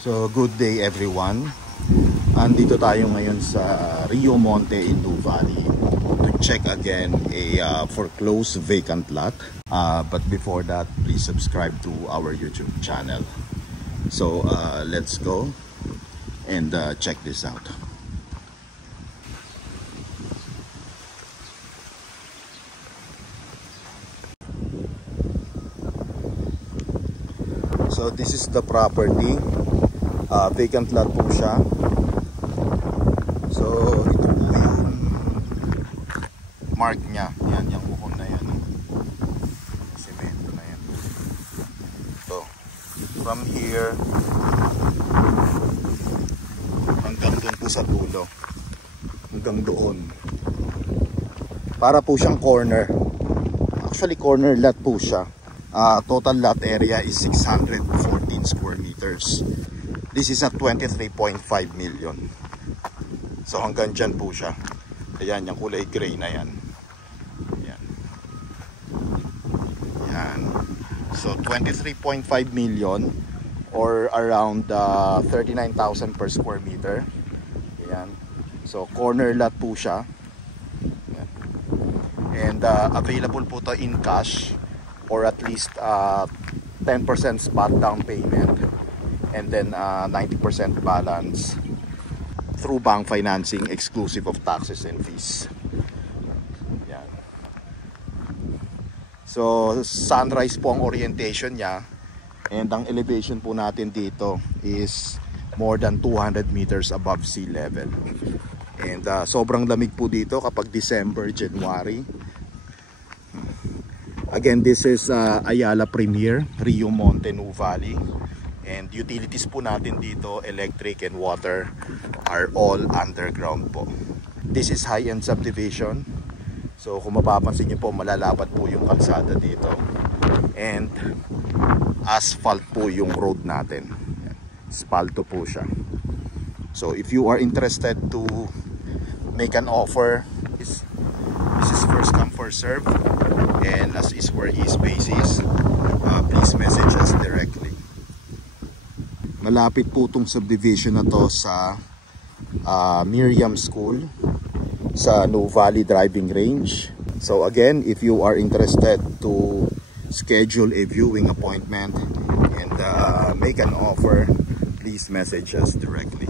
So good day everyone. Andito tayo ngayon sa Rio Monte in New Valley to check again a foreclosed vacant lot. But before that, please subscribe to our YouTube channel. So let's go and check this out. So this is the property. Vacant lot po siya. So ito po yung mark niya. Yan, yung bukon na yan. Semento na yan. So from here hanggang doon po sa dulo. Hanggang doon. Para po siyang corner. Actually corner lot po siya. Total lot area is 614 square meters. This is at 23.5 million. So hanggang dyan po siya. Ayan, yung kulay gray na yan. Ayan. Ayan. So 23.5 million or around 39,000 per square meter. Ayan. So corner lot po siya. Ayan. And available po to in cash or at least 10% spot down payment and then 90% balance through bank financing exclusive of taxes and fees. Yan. So sunrise po ang orientation niya and ang elevation po natin dito is more than 200 meters above sea level. And sobrang lamig po dito kapag December, January. Again, this is Ayala Premier, Rio Monte, New Valley. And utilities po natin dito, electric and water, are all underground po. This is high-end subdivision. So kung mapapansin nyo po, malalapat po yung kalsada dito. And asphalt po yung road natin. Asphalto po siya. So if you are interested to make an offer, this is first come first serve. And as is where his base is, please message us directly. Malapit po itong subdivision na to sa Miriam School sa New Valley Driving Range. So again, if you are interested to schedule a viewing appointment and make an offer, please message us directly.